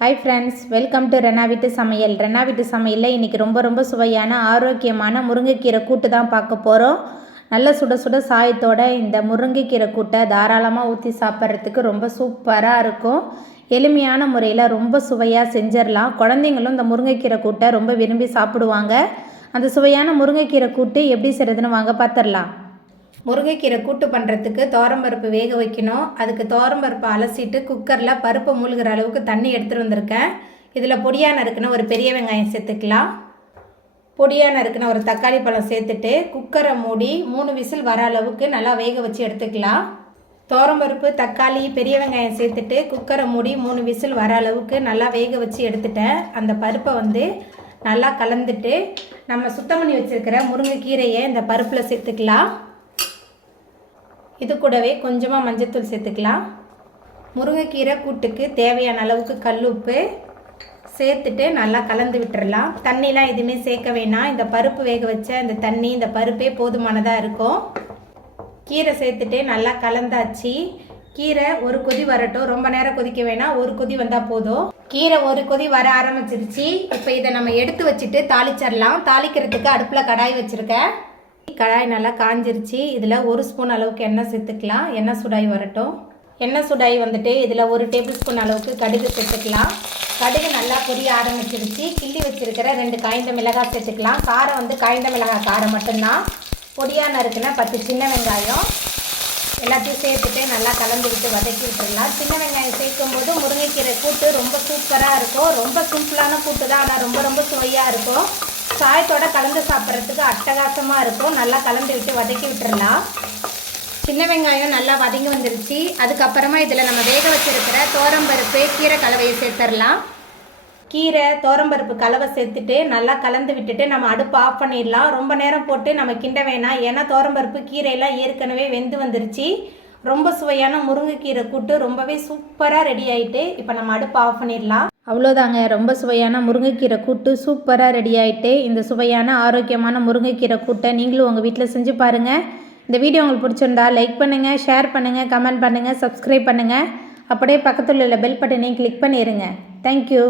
Hi friends, welcome to Rena வீட்டு சமையல். ரெனா வீட்டு சமையலில் இன்றைக்கி ரொம்ப சுவையான ஆரோக்கியமான முருங்கைக்கீரை கூட்டு தான் பார்க்க போகிறோம். நல்ல சுட சுட சாயத்தோட இந்த முருங்கைக்கீரை கூட்டை தாராளமாக ஊற்றி சாப்பிட்றதுக்கு ரொம்ப சூப்பராக இருக்கும். எளிமையான முறையில் ரொம்ப சுவையாக செஞ்சிடலாம். குழந்தைங்களும் இந்த முருங்கைக்கீரை கூட்டை ரொம்ப விரும்பி சாப்பிடுவாங்க. அந்த சுவையான முருங்கைக்கீரை கூட்டு எப்படி செய்கிறதுன்னு வாங்க பார்த்துடலாம். முருங்கைக்கீரை கூட்டு பண்ணுறதுக்கு துவரம்பருப்பு வேக வைக்கணும். அதுக்கு துவரம்பருப்பை அலசிட்டு குக்கரில் பருப்பு மூழ்கிற அளவுக்கு தண்ணி எடுத்துகிட்டு வந்திருக்கேன். இதில் பொடியாக நறுக்குன ஒரு பெரிய வெங்காயம் சேர்த்துக்கலாம். பொடியாக நறுக்குன ஒரு தக்காளி பழம் சேர்த்துட்டு குக்கரை மூடி 3 விசில் வர அளவுக்கு நல்லா வேக வச்சு எடுத்துக்கலாம். துவரம்பருப்பு, தக்காளி, பெரிய வெங்காயம் சேர்த்துட்டு குக்கரை மூடி 3 விசில் வர அளவுக்கு நல்லா வேக வச்சு எடுத்துட்டேன். அந்த பருப்பை நல்லா கலந்துட்டு நம்ம சுத்தம் பண்ணி வச்சுருக்கிற முருங்கைக்கீரையை இந்த பருப்பில் சேர்த்துக்கலாம். இது கூடவே கொஞ்சமாக மஞ்சத்தூள் சேர்த்துக்கலாம். முருங்கைக்கீரை கூட்டுக்கு தேவையான அளவுக்கு கல்லுப்பு சேர்த்துட்டு நல்லா கலந்து விட்டுறலாம். தண்ணிலாம் எதுவுமே சேர்க்க வேணாம். இந்த பருப்பு வேக வச்ச இந்த தண்ணி, இந்த பருப்பே போதுமானதாக இருக்கும். கீரை சேர்த்துட்டு நல்லா கலந்தாச்சு. கீரை ஒரு கொதி வரட்டும், ரொம்ப நேரம் கொதிக்க வேணாம், ஒரு கொதி வந்தால் போதும். கீரை ஒரு கொதி வர ஆரம்பிச்சிருச்சு. இப்போ இதை நம்ம எடுத்து வச்சுட்டு தாளிச்சிடலாம். தாளிக்கிறதுக்கு அடுப்பில் கடாய் வச்சுருக்கேன். கடாய் நல்லா காஞ்சிருச்சு. இதில் 1 ஸ்பூன் அளவுக்கு எண்ணெய் சேர்த்துக்கலாம். எண்ணெய் சுடாய் வரட்டும். எண்ணெய் சுடாய் வந்துட்டு இதில் 1 டேபிள் ஸ்பூன் அளவுக்கு கடுகு சேர்த்துக்கலாம். கடுகு நல்லா பொரிய ஆரம்பிச்சிருச்சு. கிள்ளி வச்சுருக்கிற 2 காய்ந்த மிளகாய் சேர்த்துக்கலாம். காரம் காய்ந்த மிளகாய் காரம் மட்டும்தான். பொடியாக நறுக்குன 10 சின்ன வெங்காயம் எல்லாத்தையும் சேர்த்துட்டு நல்லா கலந்து விட்டு வதக்கி விட்டுடலாம். சின்ன வெங்காயம் சேர்க்கும்போது முருங்கைக்கீரை கூட்டு ரொம்ப சூப்பராக இருக்கும். ரொம்ப சிம்பிளான கூட்டு தான், ஆனால் ரொம்ப சுவையாக இருக்கும். சாயத்தோட கலந்து சாப்பிட்றதுக்கு அட்டகாசமாக இருக்கும். நல்லா கலந்து விட்டு வதக்கி விட்டுடலாம். சின்ன வெங்காயம் நல்லா வதங்கி வந்துருச்சு. அதுக்கப்புறமா இதில் நம்ம வேக வச்சுருக்கிற துவரம்பருப்பு, கீரை கலவையை சேர்த்துடலாம். கீரை துவரம்பருப்பு கலவை சேர்த்துட்டு நல்லா கலந்து விட்டுட்டு நம்ம அடுப்பு ஆஃப் பண்ணிடலாம். ரொம்ப நேரம் போட்டு நம்ம கிண்ட வேணாம், ஏன்னா துவரம்பருப்பு கீரையெல்லாம் ஏற்கனவே வெந்து வந்துருச்சு. ரொம்ப சுவையான முருங்கைக்கீரை கூட்டு ரொம்பவே சூப்பராக ரெடி ஆகிட்டு இப்போ நம்ம அடுப்பு ஆஃப் பண்ணிடலாம். அவ்வளோதாங்க, ரொம்ப சுவையான முருங்கைக்கீரை கூட்டு சூப்பராக ரெடி ஆகிட்டு. இந்த சுவையான ஆரோக்கியமான முருங்கைக்கீரை கூட்டை நீங்களும் உங்கள் வீட்டில் செஞ்சு பாருங்கள். இந்த வீடியோ உங்களுக்கு பிடிச்சிருந்தா லைக் பண்ணுங்கள், ஷேர் பண்ணுங்கள், கமெண்ட் பண்ணுங்கள், சப்ஸ்கிரைப் பண்ணுங்கள். அப்படியே பக்கத்தில் உள்ள பெல் பட்டனையும் கிளிக் பண்ணிடுங்க. தேங்க்யூ.